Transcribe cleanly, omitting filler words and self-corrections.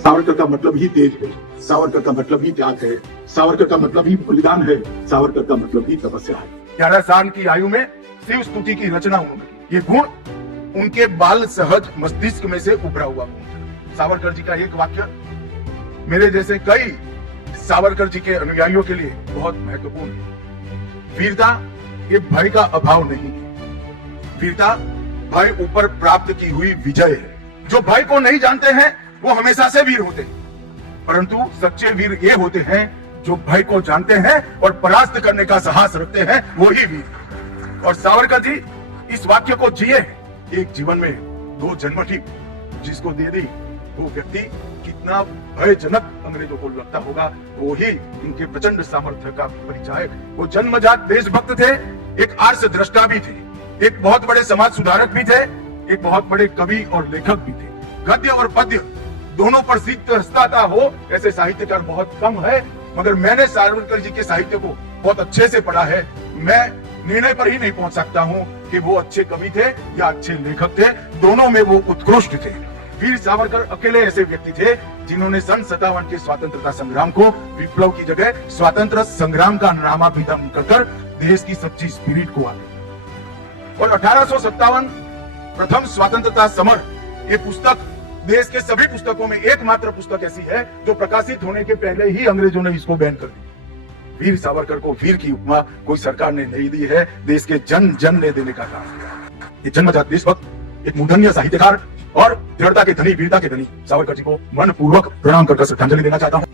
सावरकर का मतलब ही तेज है, सावरकर का मतलब ही त्याग है, सावरकर का मतलब ही बलिदान है, सावरकर का मतलब ही तपस्या है। 11 साल की आयु में शिव स्तुति की रचना उन्होंने की। ये गुण उनके बाल सहज मस्तिष्क में से उभरा हुआ गुण था। सावरकर जी का एक वाक्य मेरे जैसे कई सावरकर जी के अनुयायियों के लिए बहुत महत्वपूर्ण है। वीरता ये भय का अभाव नहीं है, वीरता भय ऊपर प्राप्त की हुई विजय है। जो भय को नहीं जानते हैं वो हमेशा से वीर होते हैं, परंतु सच्चे वीर ये होते हैं जो भय को जानते हैं और परास्त करने का साहस रखते हैं, वो ही वीर। और सावरकर जी इस वाक्य को जिए। एक जीवन में 2 जन्म ठीक जिसको दे दी वो व्यक्ति कितना भयजनक अंग्रेजों को लगता होगा, वो ही इनके प्रचंड सामर्थ्य का परिचायक। वो जन्मजात देशभक्त थे, एक आर्ष दृष्टा भी थे, एक बहुत बड़े समाज सुधारक भी थे, एक बहुत बड़े कवि और लेखक भी थे। गद्य और पद्य दोनों पर सिद्धता हो ऐसे साहित्यकार बहुत कम है, मगर मैंने सावरकर जी के साहित्य को बहुत अच्छे से पढ़ा है। मैं निर्णय पर ही नहीं पहुंच सकता हूं कि वो अच्छे कवि थे या अच्छे लेखक थे, दोनों में वो उत्कृष्ट थे। वीर सावरकर अकेले ऐसे व्यक्ति थे जिन्होंने सन 57 के स्वतंत्रता संग्राम को विप्लव की जगह स्वतंत्र संग्राम का नामाभिधान कर देश की सच्ची स्पिरिट को आगे। और 1857 प्रथम स्वतंत्रता समर ये पुस्तक देश के सभी पुस्तकों में एकमात्र पुस्तक ऐसी है जो प्रकाशित होने के पहले ही अंग्रेजों ने इसको बैन कर दी। वीर सावरकर को वीर की उपमा कोई सरकार ने नहीं दी है, देश के जन जन ने देने का काम किया। ये जन्मजात देशभक्त, एक मूर्धन्य साहित्यकार और दृढ़ता के धनी, वीरता के धनी सावरकर जी को मनपूर्वक प्रणाम कर श्रद्धांजलि देना चाहता हूँ।